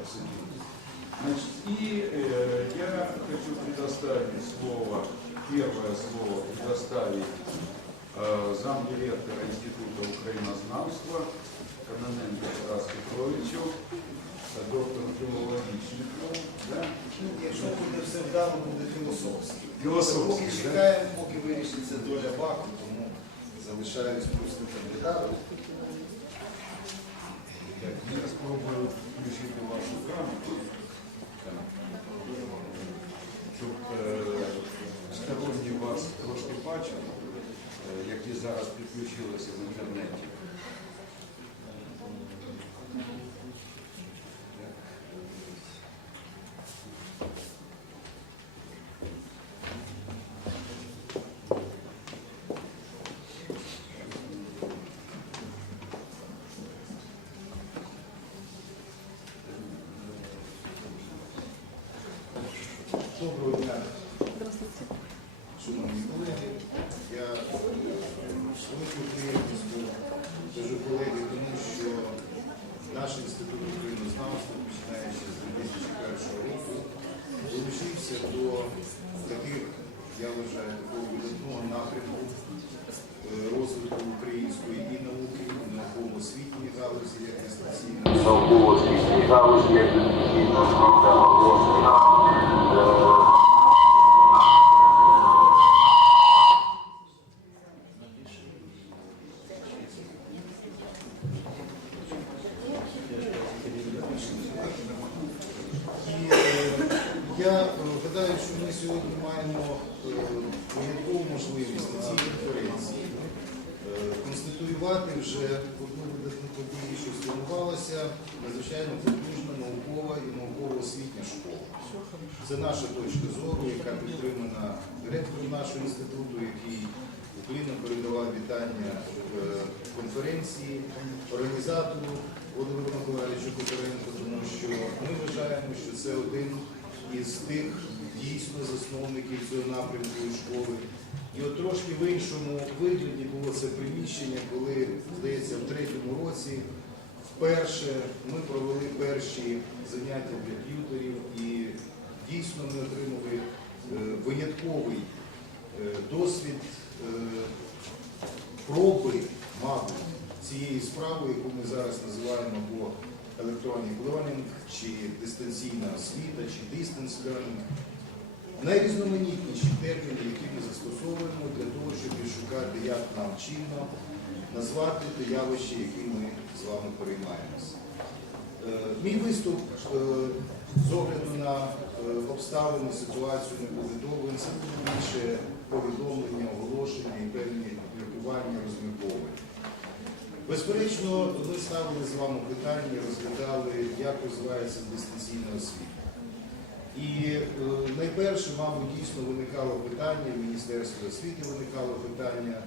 обсудили. Значит, и э, я хочу предоставить слово, первое слово предоставить э, замдиректора Института украинознавства Каноненко Тарас Петровичу, э, доктору филологічнику. Да? Якщо буде все вдало, буде філософський. Філософський, Поки да? чекаємо, поки вирішиться доля баку, тому залишаюсь просто кандидатом. Я спробую включити вашу камеру, щоб е, сторонні вас трошки бачили, е, які зараз підключилися в інтернеті. Доброго дня, шановні колеги. Я велику приємністю кажу колеги, тому що наш інститут українознавства, починаючи з 2001 року, долучився до таких, я вважаю, такого видатного напрямку е, розвитку української і науки, і науково-освітньої галузі, як дистанційної. науково-освітній галузі, як дистанційна освіта, оголошена. І е, я е, гадаю, що ми сьогодні маємо е, виняткову можливість на цій конференції е, конституювати вже одну видатну подію, що сформувалася надзвичайно потужна наукова і науково-освітня школа. Це наша точка зору, яка підтримана директором нашого інституту, який Україна передавав вітання е, конференції, організатору Володимиру Миколаївичу Кокоренко, тому що ми вважаємо, що це один із тих дійсно засновників цього напрямку школи. І от трошки в іншому вигляді було це приміщення, коли, здається, в третьому році вперше ми провели перші заняття для т'ютерів і дійсно ми отримали е, винятковий е, досвід е, проби, мабуть, цієї справи, яку ми зараз називаємо електронний learning, чи дистанційна освіта, чи distance learning. Найрізноманітніші терміни, які ми застосовуємо для того, щоб відшукати, як нам чинно назвати те явище, яким ми з вами переймаємося. Е, Мій виступ е, з огляду на е, обставини, ситуацію не довгим, це буде більше повідомлення, оголошення і певні міркування, розмірковування. Безперечно, ми ставили з вами питання, розглядали, як розвивається дистанційна освіта. І е, найперше, мабуть, дійсно виникало питання, в Міністерстві освіти виникало питання,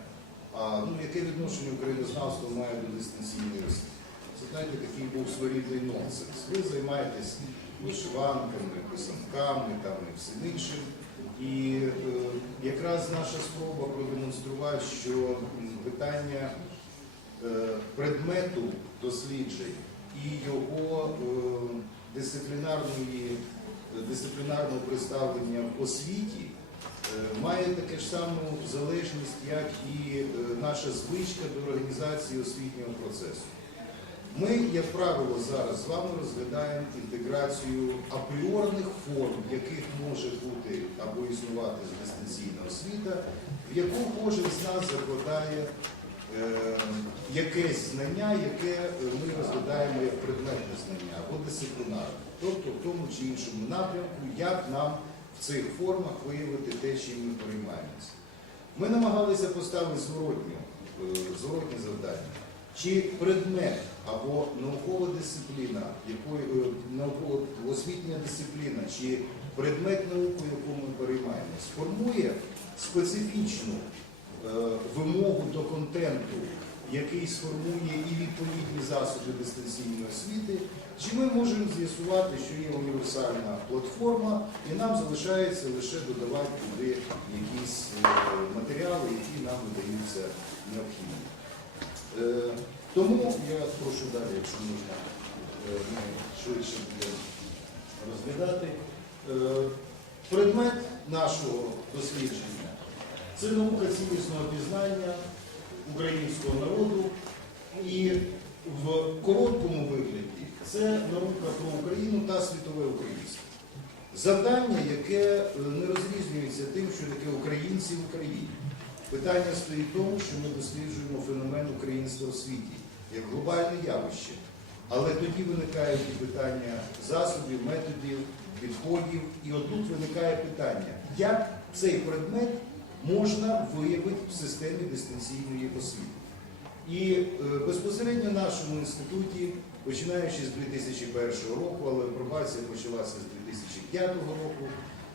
а ну, яке відношення українознавство має до дистанційної освіти. Це, знаєте, такий був своєрідний нонсенс. Ви займаєтесь вишиванками, писанками там, і всім іншим. І е, якраз наша спроба продемонструвати, що питання предмету досліджень і його е, дисциплінарної, е, дисциплінарного представлення в освіті е, має таке ж саму залежність, як і е, наша звичка до організації освітнього процесу. Ми, як правило, зараз з вами розглядаємо інтеграцію апріорних форм, в яких може бути або існувати дистанційна освіта, в яку кожен з нас закладає е, якесь знання, яке е, ми розглядаємо як предметне знання або дисциплінарне, тобто в тому чи іншому напрямку, як нам в цих формах виявити те, чим ми переймаємося. Ми намагалися поставити зворотню, е, зворотнє завдання. Чи предмет або наукова дисципліна, якою е, науково-освітня дисципліна, чи предмет науки, яку ми переймаємось, формує специфічну е, Е, вимогу до контенту, який сформує і відповідні засоби дистанційної освіти, чи ми можемо з'ясувати, що є універсальна платформа, і нам залишається лише додавати туди якісь е, матеріали, які нам видаються необхідними. Е, тому я прошу далі, якщо можна швидше розглядати, предмет нашого дослідження це наука цілісного пізнання українського народу. І в короткому вигляді це наука про Україну та світове українське. Завдання, яке е, не розрізнюється тим, що таке українці в Україні. Питання стоїть в тому, що ми досліджуємо феномен українства в світі як глобальне явище. Але тоді виникають і питання засобів, методів, підходів. І отут виникає питання, як цей предмет можна виявити в системі дистанційної освіти. І е, безпосередньо в нашому інституті, починаючи з 2001 року, але апробація почалася з 2005 року,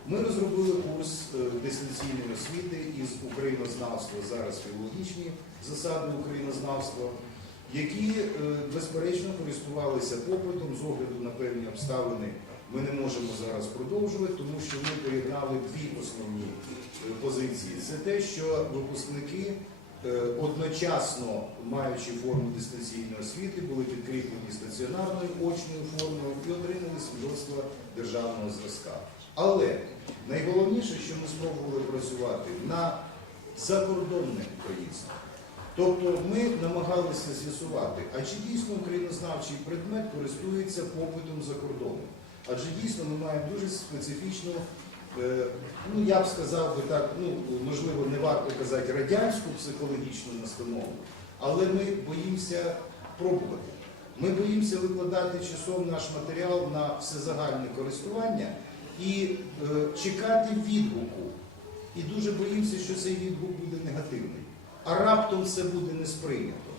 ми розробили курс е, дистанційної освіти із українознавства, зараз філологічні засади українознавства, які е, безперечно користувалися попитом з огляду на певні обставини. Ми не можемо зараз продовжувати, тому що ми поєднали дві основні е, позиції. Це те, що випускники е, одночасно маючи форму дистанційної освіти, були підкріплені стаціонарною очною формою і отримали свідоцтво державного зразка. Але найголовніше, що ми спробували працювати на закордонне українство. Тобто ми намагалися з'ясувати, а чи дійсно українознавчий предмет користується попитом за кордоном. Адже дійсно ми маємо дуже специфічну, е, ну я б сказав би так, ну можливо, не варто казати радянську психологічну настанову, але ми боїмося пробувати. Ми боїмося викладати часом наш матеріал на всезагальне користування і е, чекати відгуку. І дуже боїмося, що цей відгук буде негативний. А раптом це буде не сприйнято.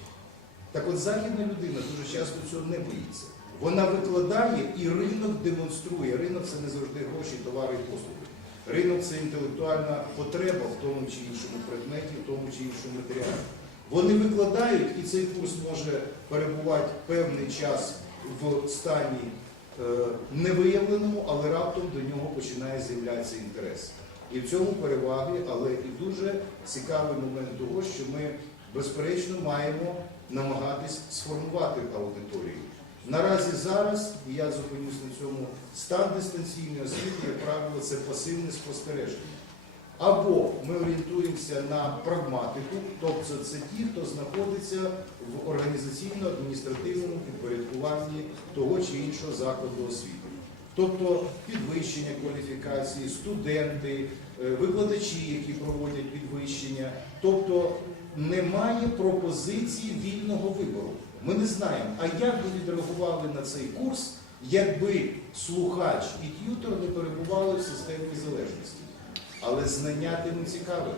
Так от західна людина дуже часто цього не боїться. Вона викладає і ринок демонструє. Ринок це не завжди гроші, товари і послуги. Ринок це інтелектуальна потреба в тому чи іншому предметі, в тому чи іншому матеріалі. Вони викладають, і цей курс може перебувати певний час в стані е, невиявленому, але раптом до нього починає з'являтися інтерес. І в цьому переваги, але і дуже цікавий момент того, що ми безперечно маємо намагатись сформувати аудиторію. Наразі зараз, і я зупинюсь на цьому, стан дистанційної освіти, як правило, це пасивне спостереження. Або ми орієнтуємося на прагматику, тобто це ті, хто знаходиться в організаційно-адміністративному підпорядкуванні того чи іншого закладу освіти. Тобто підвищення кваліфікації, студенти, е, викладачі, які проводять підвищення. Тобто немає пропозиції вільного вибору. Ми не знаємо, а як би відреагували на цей курс, якби слухач і т'ютор не перебували в системі залежності. Але знання тим цікаве,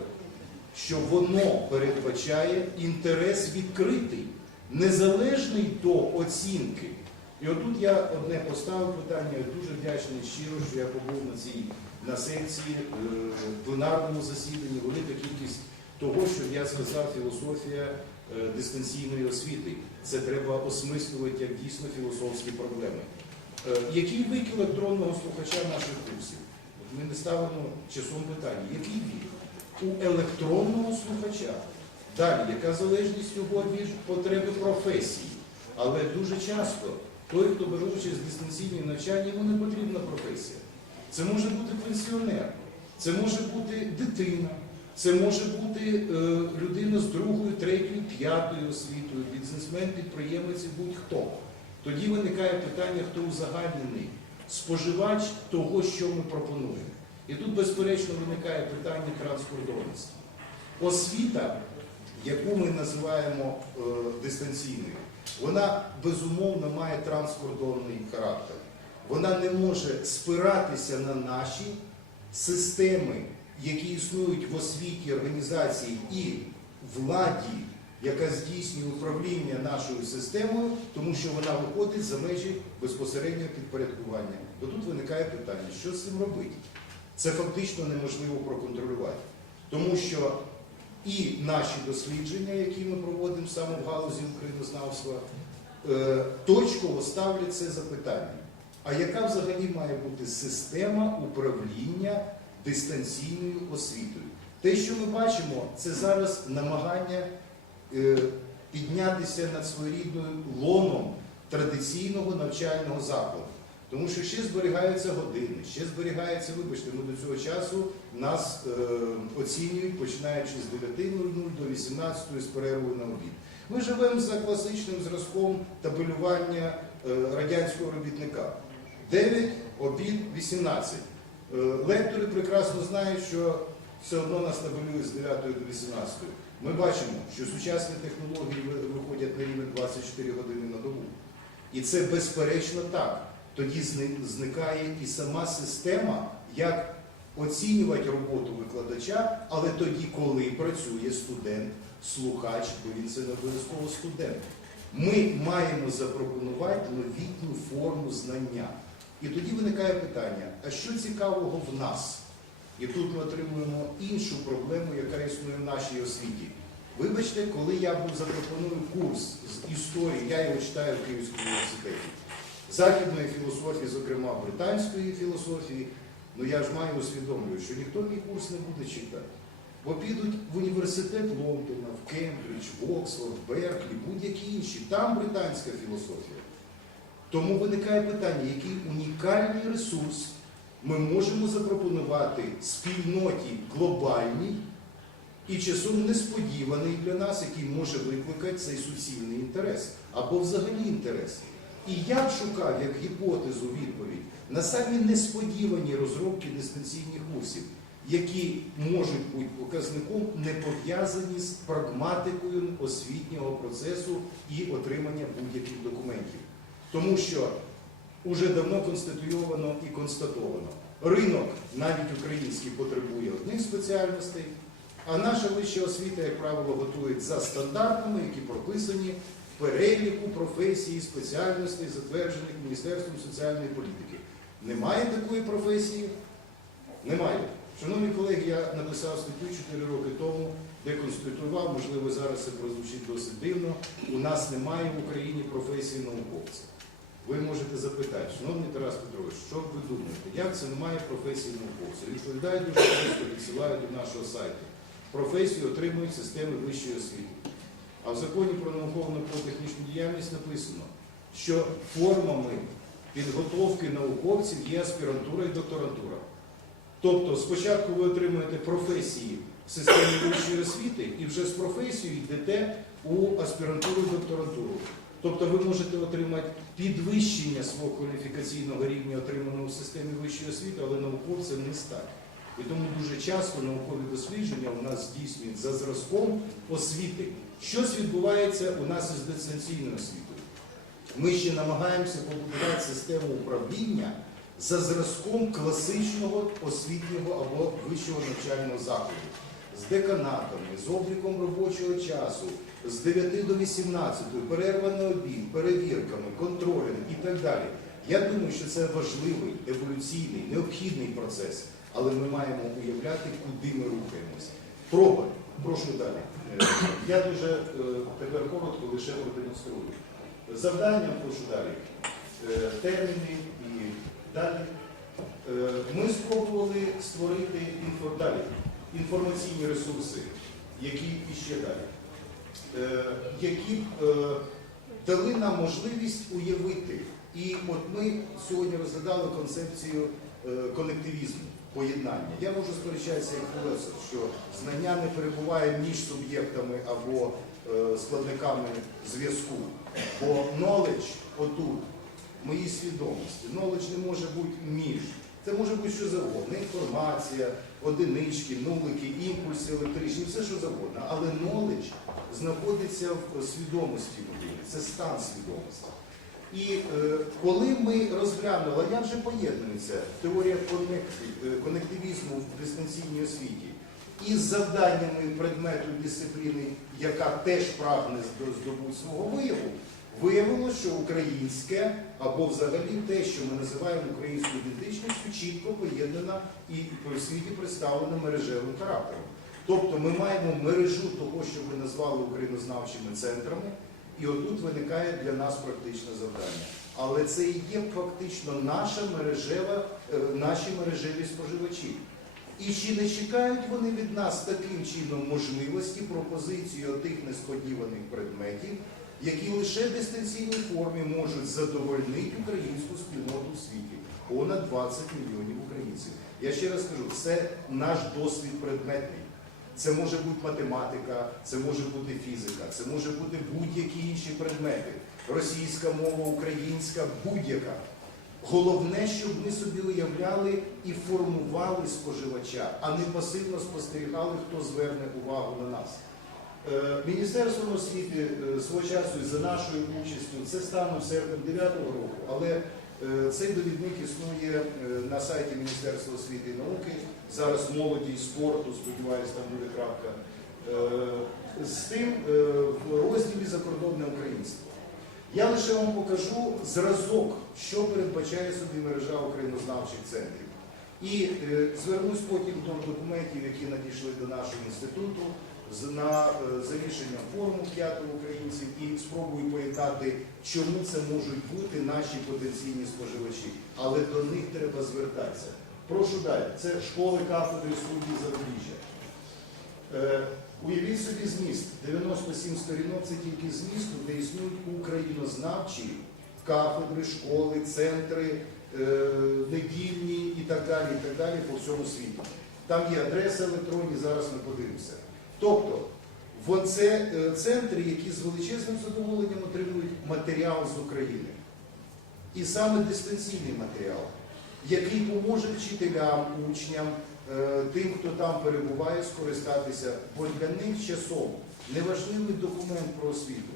що воно передбачає інтерес відкритий, незалежний до оцінки. І отут я одне поставив питання, дуже вдячний щиро, що я побув на цій на секції, е, пленарному засіданні, велика кількість того, що я сказав, філософія е, дистанційної освіти. Це треба осмислювати як дійсно філософські проблеми. Е, Який вік електронного слухача наших курсів? Ми не ставимо часом питання. Який вік? У електронного слухача. Далі, яка залежність його від потреби професії? Але дуже часто той, хто бере участь в дистанційній навчанні, йому не потрібна професія. Це може бути пенсіонер, це може бути дитина, це може бути е, людина з другою, третьою, п'ятою освітою, бізнесмен, підприємець і будь-хто. Тоді виникає питання, хто узагальнений, споживач того, що ми пропонуємо. І тут, безперечно, виникає питання транскордонності. Освіта, яку ми називаємо е, дистанційною, вона безумовно має транскордонний характер. Вона не може спиратися на наші системи, які існують в освіті організації і владі, яка здійснює управління нашою системою, тому що вона виходить за межі безпосереднього підпорядкування. Бо тут виникає питання, що з цим робити? Це фактично неможливо проконтролювати, тому що і наші дослідження, які ми проводимо саме в галузі українознавства, е, точково ставлять це запитання. А яка взагалі має бути система управління дистанційною освітою? Те, що ми бачимо, це зараз намагання е, піднятися над своєрідною лоном традиційного навчального закладу. Тому що ще зберігаються години, ще зберігається, вибачте, ми до цього часу нас е, оцінюють, починаючи з 9.00 до 18.00 з перервою на обід. Ми живемо за класичним зразком табелювання е, радянського робітника. 9, обід, 18. Е, Лектори прекрасно знають, що все одно нас табелюють з 9 до 18. Ми бачимо, що сучасні технології виходять на рівень 24 години на добу. І це безперечно так. Тоді зникає і сама система, як оцінювати роботу викладача, але тоді, коли працює студент, слухач, бо він це не обов'язково студент. Ми маємо запропонувати новітню форму знання. І тоді виникає питання: а що цікавого в нас? І тут ми отримуємо іншу проблему, яка існує в нашій освіті. Вибачте, коли я запропоную курс з історії, я його читаю в Київському університеті, західної філософії, зокрема британської філософії, ну я ж маю усвідомлювати, що ніхто мій курс не буде читати. Бо підуть в університет Лондона, в Кембридж, в Оксфорд, Берклі, будь-які інші. Там британська філософія. Тому виникає питання, який унікальний ресурс ми можемо запропонувати спільноті глобальній і часом несподіваний для нас, який може викликати цей суцільний інтерес або взагалі інтерес. І я шукав як гіпотезу відповідь на самі несподівані розробки дистанційних курсів, які можуть бути показником не пов'язані з прагматикою освітнього процесу і отримання будь-яких документів. Тому що уже давно конституйовано і констатовано. Ринок, навіть український, потребує одних спеціальностей, а наша вища освіта, як правило, готує за стандартами, які прописані в переліку професій, спеціальностей, затверджених Міністерством соціальної політики. Немає такої професії? Немає. Шановні колеги, я написав статтю 4 роки тому, де конституював, можливо, зараз це прозвучить досить дивно. У нас немає в Україні професії науковця. Ви шановний Тарас Петрович, що ви думаєте, як це немає професії науковця? Відповідаю дуже просто, відсилаю до нашого сайту. Професію отримують системи вищої освіти. А в законі про наукову науково-технічну діяльність написано, що формами підготовки науковців є аспірантура і докторантура. Тобто спочатку ви отримуєте професії в системі вищої освіти і вже з професією йдете у аспірантуру і докторантуру. Тобто ви можете отримати підвищення свого кваліфікаційного рівня, отриманого в системі вищої освіти, але науковцем не стати. І тому дуже часто наукові дослідження у нас здійснюють за зразком освіти. Щось відбувається у нас із дистанційною освітою. Ми ще намагаємося побудувати систему управління за зразком класичного освітнього або вищого навчального закладу. З деканатами, з обліком робочого часу, з 9 до 18, перерва на обід, перевірками, контролем і так далі. Я думаю, що це важливий, еволюційний, необхідний процес, але ми маємо уявляти, куди ми рухаємося. Проба, прошу далі. Е, Я дуже е, тепер коротко лише продемонструю. Завдання, прошу далі. Е, Терміни і далі. Ми спробували створити інфо- далі, інформаційні ресурси, які і ще далі, е, які б е, дали нам можливість уявити. І от ми сьогодні розглядали концепцію е, конективізму, поєднання. Я можу сперечатися як філософ, що знання не перебуває між суб'єктами або складниками зв'язку. Бо knowledge отут, моїй свідомості, knowledge не може бути між. Це може бути що завгодно. Інформація, одинички, нулики, імпульси електричні, все що завгодно. Але knowledge знаходиться в свідомості людини. Це стан свідомості. І е, коли ми розглянули, як же поєднується теорія коннекти- е, в дистанційній освіті із завданнями предмету дисципліни, яка теж прагне здобути свого вияву, виявилося, що українське або взагалі те, що ми називаємо українською ідентичністю, чітко поєднана і в світі представлена мережевим характером. Тобто ми маємо мережу того, що ви назвали українознавчими центрами, і отут виникає для нас практичне завдання. Але це і є фактично наша мережева, е, наші мережеві споживачі. І чи не чекають вони від нас таким чином можливості пропозиції отих несподіваних предметів, які лише в дистанційній формі можуть задовольнити українську спільноту в світі? понад 20 мільйонів українців. Я ще раз кажу, це наш досвід предметний. Це може бути математика, це може бути фізика, це може бути будь-які інші предмети. Російська мова, українська, будь-яка. Головне, щоб ми собі уявляли і формували споживача, а не пасивно спостерігали, хто зверне увагу на нас. Е, Міністерством освіти е, свого часу за нашою участю це станом серпня 9 року, але е, цей довідник існує на сайті Міністерства освіти і науки. Зараз молоді і спорту, сподіваюся, там буде крапка. З тим в розділі закордонне українство. Я лише вам покажу зразок, що передбачає собі мережа українознавчих центрів. І звернусь потім до документів, які надійшли до нашого інституту на е, за рішенням форуму п'ятого українців і спробую поєднати, чому це можуть бути наші потенційні споживачі. Але до них треба звертатися. Прошу далі. Це школи, кафедри, студії Запоріжжя. Е, Уявіть собі зміст. 97 сторінок це тільки змісту, де існують українознавчі кафедри, школи, центри, е, недільні і так далі, і так далі по всьому світу. Там є адреси електронні, зараз ми подивимося. Тобто, в це е, центри, які з величезним задоволенням отримують матеріал з України. І саме дистанційний матеріал, який поможе вчителям, учням, е, тим, хто там перебуває, скористатися, бо для них часом не важливий документ про освіту.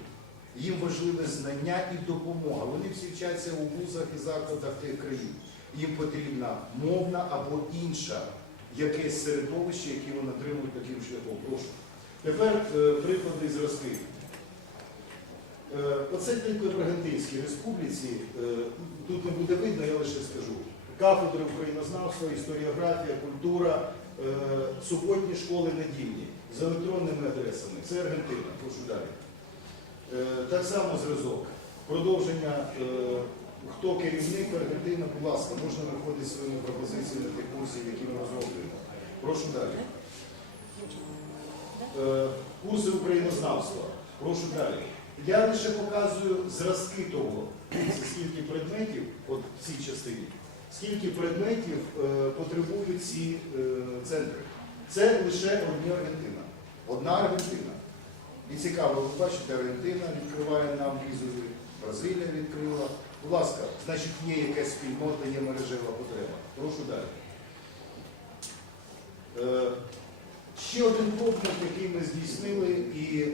Їм важливе знання і допомога. Вони всі вчаться у вузах і закладах тих країн. Їм потрібна мовна або інша якесь середовище, яке вони отримують таким шляхом. Прошу. Тепер е, приклади зразки. Е, Оце тільки в Аргентинській республіці, е, тут не буде видно, я лише скажу. Кафедри українознавства, історіографія, культура, суботні школи недільні з електронними адресами. Це Аргентина, прошу далі. Так само зразок. Продовження, хто керівник Аргентина, будь ласка, можна виходити зі своїми пропозиціями тих курсів, які ми розроблюємо. Прошу далі. Е, Курси українознавства. Прошу далі. Я лише показую зразки того, скільки предметів, от в цій частині, скільки предметів е, потребують ці е, центри. Це лише одна Аргентина. Одна Аргентина. І цікаво, ви бачите, Аргентина відкриває нам візові, Бразилія відкрила. Будь ласка, значить, є якась спільнота, є мережева потреба. Прошу далі. Е, Ще один пункт, який ми здійснили, і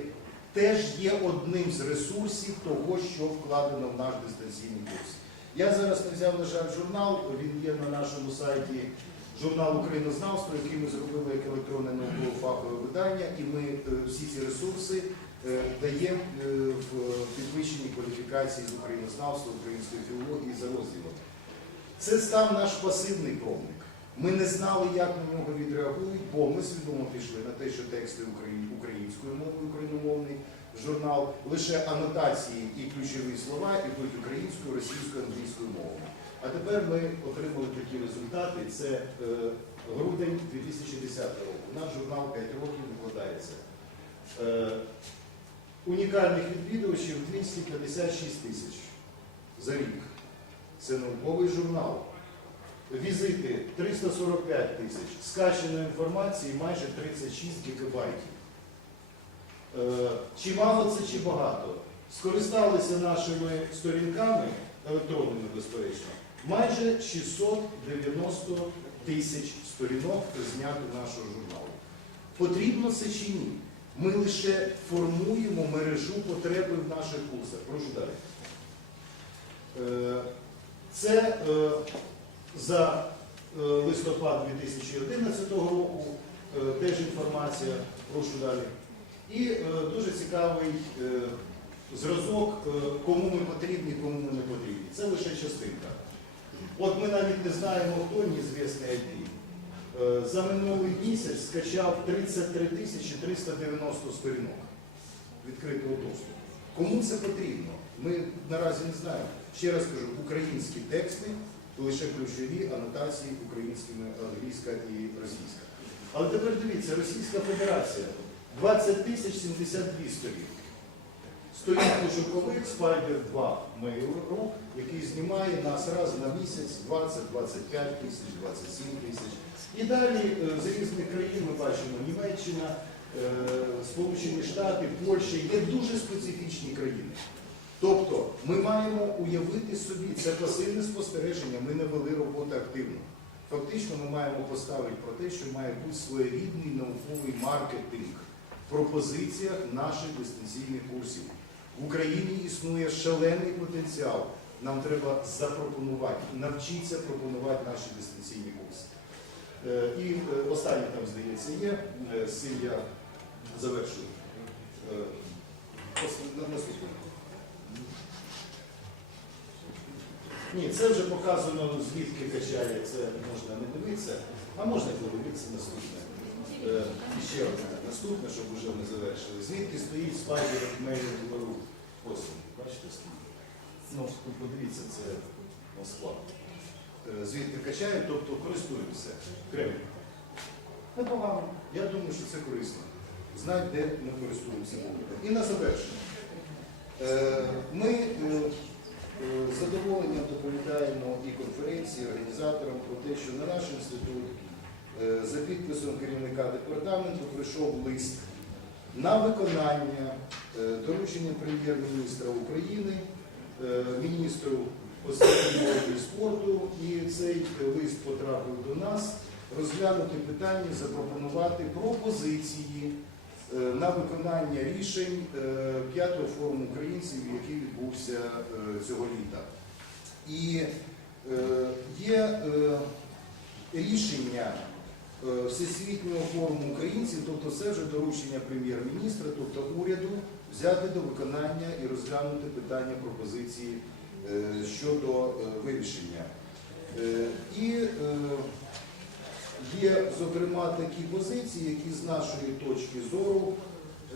теж є одним з ресурсів того, що вкладено в наш дистанційний курс. Я зараз не взяв, на жаль, журнал, він є на нашому сайті журнал Українознавство, який ми зробили як електронне науково-фахове видання, і ми е, всі ці ресурси е, даємо е, в підвищеній кваліфікації з українознавства, української філології за розділом. Це став наш пасивний промник. Ми не знали, як на нього відреагують, бо ми свідомо пішли на те, що тексти українською мовою, україномовний журнал, лише анотації і ключові слова йдуть українською, російською, англійською мовою. А тепер ми отримали такі результати. Це е, грудень 2010 року. Наш журнал 5 років викладається. Е, унікальних відвідувачів 256 тисяч за рік. Це науковий журнал. Візити 345 тисяч, скаченої інформації майже 36 гігабайтів. Е, Чи мало це, чи багато? Скористалися нашими сторінками електронними, безперечно, майже 690 тисяч сторінок знято нашого журналу. Потрібно це чи ні? Ми лише формуємо мережу потреби в наших курсах. Прошу далі. Е, Це е, за е, листопад 2011 року теж інформація, прошу далі. І дуже цікавий зразок, кому ми потрібні, кому ми не потрібні. Це лише частинка. От ми навіть не знаємо, хто неізвісний IP. Е, За минулий місяць скачав 33 тисячі 390 сторінок відкритого доступу. Кому це потрібно? Ми наразі не знаємо. Ще раз кажу, українські тексти, лише ключові анотації українськими, англійська і російська. Але тепер дивіться, Російська Федерація 20 тисяч 72 сторінки. Стоїть пошуковик Spider 2 Mail.ru, який знімає нас раз на місяць 20, 25 тисяч, 27 тисяч. І далі е, з різних країн ми бачимо Німеччина, е, Сполучені Штати, Польща є дуже специфічні країни. Тобто ми маємо уявити собі, це пасивне спостереження, ми не вели роботу активно. Фактично ми маємо поставити про те, що має бути своєрідний науковий маркетинг в пропозиціях наших дистанційних курсів. В Україні існує шалений потенціал. Нам треба запропонувати, навчитися пропонувати наші дистанційні курси. Е, І е, останнє там, здається, є, е, з цим я завершую. Наступне. Ні, це вже показано, звідки качає, це можна не дивитися, а можна подивитися наступне. Ще одне наступне, щоб вже ми завершили. Звідки стоїть спайдер Mail.ru? Ось, бачите, скільки? Ну, подивіться, це Москва. Е, Звідки тобто користуємося. Кремль. Непогано. Я думаю, що це корисно. Знати, де ми користуємося попитом. І на завершення. Е, Ми е, З задоволенням доповідаємо і конференції, і організаторам про те, що на наш інститут за підписом керівника департаменту прийшов лист на виконання доручення прем'єр-міністра України, міністру освіти спорту. І цей лист потрапив до нас розглянути питання, запропонувати пропозиції е, на виконання рішень е, п'ятого форуму українців, який відбувся е, цього літа. І є рішення Всесвітнього форуму українців, тобто це вже доручення прем'єр-міністра, тобто уряду, взяти до виконання і розглянути питання пропозиції щодо е, вирішення. Е, І е, Є, зокрема, такі позиції, які з нашої точки зору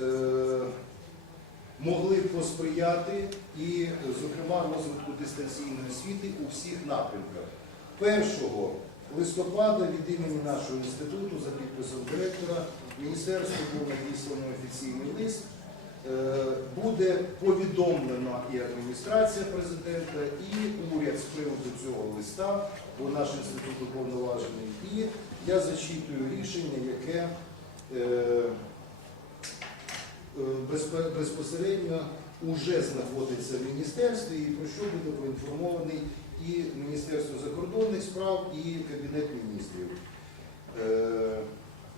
е, могли б посприяти і, е, зокрема, розвитку дистанційної освіти у всіх напрямках. 1 листопада від імені нашого інституту за підписом директора Міністерству був надісланий офіційний лист. Е, Буде повідомлена і адміністрація президента, і уряд з приводу цього листа, бо наш інститут уповноважений. І я зачитую рішення, яке е, е, безпосередньо уже знаходиться в міністерстві і про що буде поінформований і Міністерство закордонних справ, і Кабінет міністрів.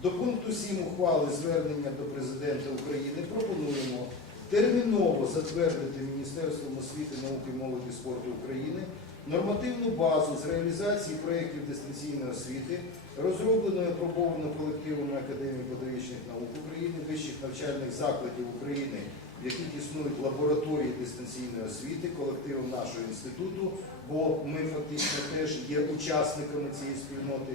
До пункту 7 ухвали звернення до президента України пропонуємо терміново затвердити Міністерством освіти, науки, молоді спорту України нормативну базу з реалізації проєктів дистанційної освіти, розробленої і апробовано колективами Академії педагогічних наук України, вищих навчальних закладів України, в яких існують лабораторії дистанційної освіти, колективом нашого інституту, бо ми фактично теж є учасниками цієї спільноти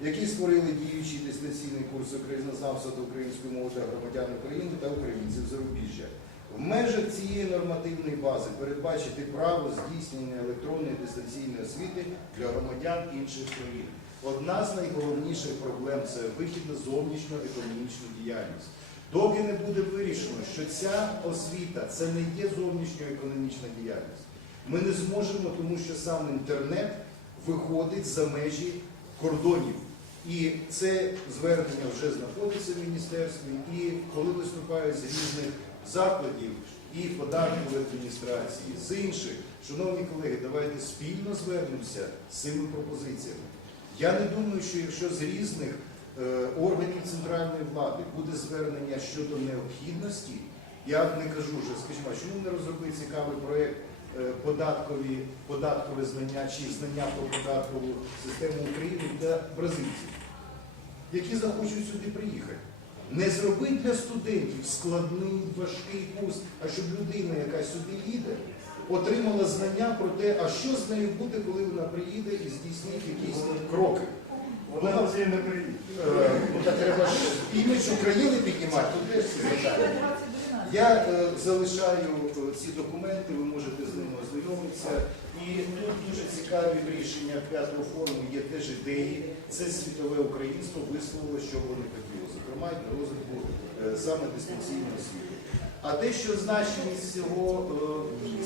які створили діючий дистанційний курс українознавства та української мови для громадян України та українців зарубіжжя. В межах цієї нормативної бази передбачити право здійснення електронної дистанційної освіти для громадян інших країн. Одна з найголовніших проблем це вихід на зовнішню економічну діяльність. Доки не буде вирішено, що ця освіта це не є зовнішньоекономічна діяльність. Ми не зможемо, тому що сам інтернет виходить за межі кордонів. І це звернення вже знаходиться в міністерстві, і коли виступають з різних закладів і податкової адміністрації, з інших, шановні колеги, давайте спільно звернемося з цими пропозиціями. Я не думаю, що якщо з різних е, органів центральної влади буде звернення щодо необхідності, я не кажу вже, скажімо, чому не розробити цікавий проєкт е, податкові, податкове знання чи знання про податкову систему України для бразильців, які захочуть сюди приїхати. Не зробити для студентів складний, важкий курс, а щоб людина, яка сюди їде, отримала знання про те, а що з нею буде, коли вона приїде і здійснить якісь кроки. Вона вже не приїде. Е, Ну, треба ж імідж України піднімати, тут теж ці питання. Я е, залишаю е, ці документи, ви можете з ними ознайомитися. І тут дуже цікаві рішення п'ятого форуму є теж ідеї. Це світове українство висловило, що вони хотіли, зокрема і розвитку е, саме дистанційної освіти. А те, що значимість цього,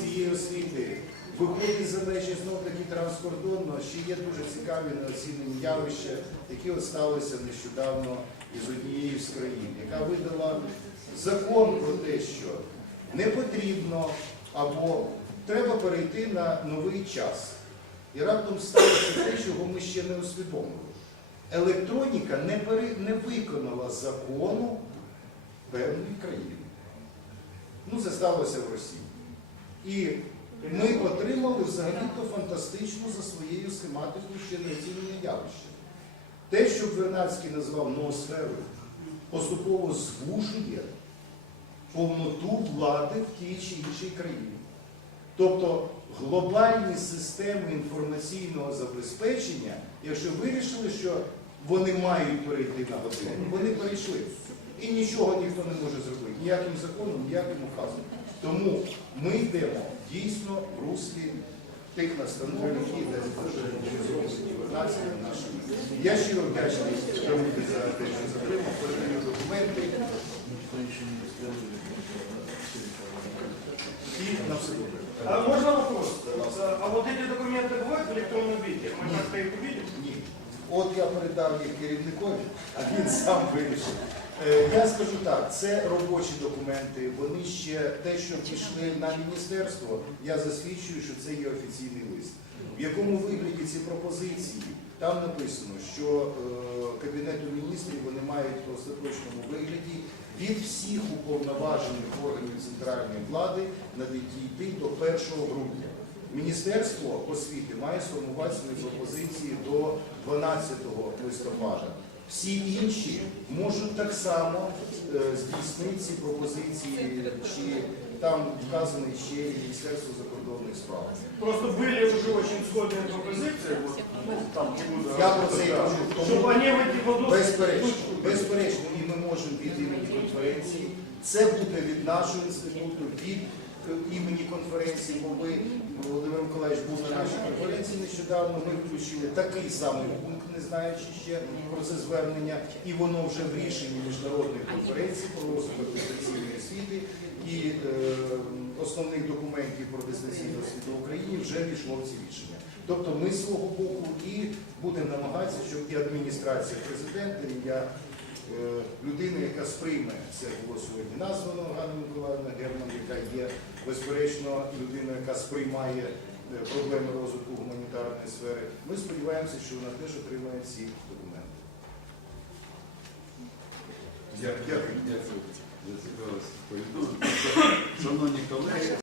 цієї освіти виходить за межі знов таки транскордонно, ще є дуже цікаві неоцінені явища, які от сталися нещодавно із однієї з країн, яка видала закон про те, що не потрібно або треба перейти на новий час. І раптом сталося те, чого ми ще не усвідомили. Електроніка не, пере, не виконала закону певної країни. Ну, це сталося в Росії. І ми отримали взагалі-то фантастично за своєю схематикою ще неоцінене явище. Те, що Вернадський назвав ноосферою, поступово звужує повноту влади в тій чи іншій країні. Тобто глобальні системи інформаційного забезпечення, якщо вирішили, що вони мають перейти на годину, вони перейшли. І нічого ніхто не може зробити, ніяким законом, ніяким указом. Тому ми йдемо дійсно в руслі тих настанов, які зроблені. Я щиро вдячний за те, що затримав, передаю документи на все добре. А можно вопрос? А вот эти документы бывают в электронном виде? Мы как-то их увидим? Ні. От я передав їх керівникові, а він сам вирішив. Е, Я скажу так, це робочі документи, вони ще те, що пішли на міністерство, я засвідчую, що це є офіційний лист. В якому вигляді ці пропозиції? Там написано, що е, Кабінету міністрів вони мають в остаточному вигляді від всіх уповноважених органів центральної влади надійти до 1 грудня. Міністерство освіти має сформувати свої пропозиції до 12 листопада. Всі інші можуть так само е, здійснити ці пропозиції, чи там вказане ще Міністерство закордонних справ. Просто были уже очень сходные пропозиции, вот, ну, там, не буду Я про це і кажу. Чтобы Тому они в эти подушки... безперечно, безперечно, і ми можемо від імені конференції. Це буде від нашого інституту, від е, імені конференції, бо ви, Володимир Миколаївич, був на нашій конференції нещодавно. Ми включили такий самий пункт, не знаючи ще про це звернення, і воно вже в рішенні міжнародної конференції про розвиток дистанційної освіти і е, основних документів про дистанційну освіту в Україні вже війшло в ці рішення. Тобто ми з свого боку і будемо намагатися, щоб і адміністрація президента, і я е, людина, яка сприйме це було сьогодні названо Ганна Миколаївна Герман, яка є безперечно людиною, яка сприймає е, проблеми розвитку гуманітарної сфери. Ми сподіваємося, що вона теж отримає ці документи. Дякую. Дякую за цікаве повідомлення. Шановні колеги.